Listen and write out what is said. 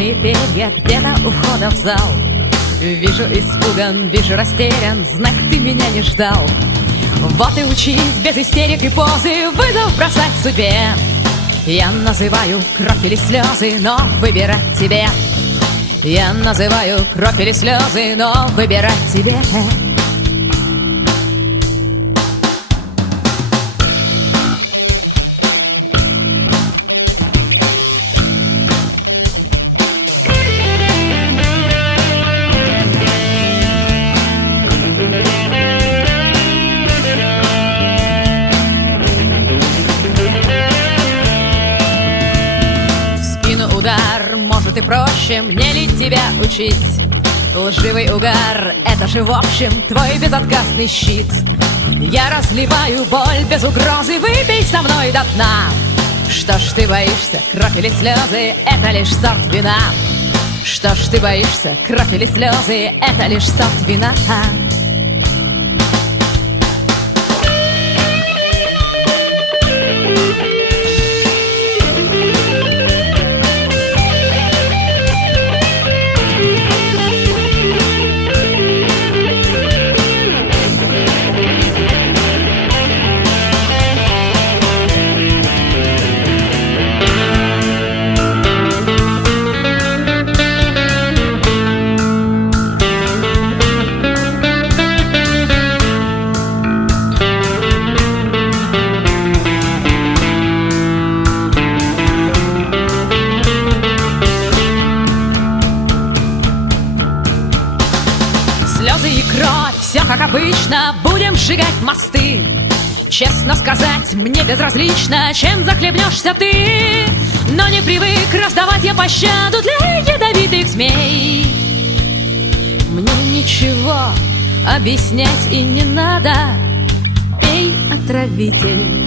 черные перья где-то у входа в зал. Вижу испуган, вижу растерян, знак ты меня не ждал. Вот и учись без истерик и позы вызов бросать судьбе. Я называю кровь или слезы, но выбирать тебе. Я называю кровь или слезы, но выбирать тебе. Удар, может и проще, мне ли тебя учить? Лживый угар, это же в общем твой безотказный щит. Я разливаю боль без угрозы, выпей со мной до дна. Что ж ты боишься, кровь или слезы, это лишь сорт вина. Что ж ты боишься, кровь или слезы, это лишь сорт вина. Слезы и кровь, все как обычно, будем сжигать мосты. Честно сказать, мне безразлично, чем захлебнешься ты. Но не привык раздавать я пощаду для ядовитых змей. Мне ничего объяснять и не надо, пей, отравитель.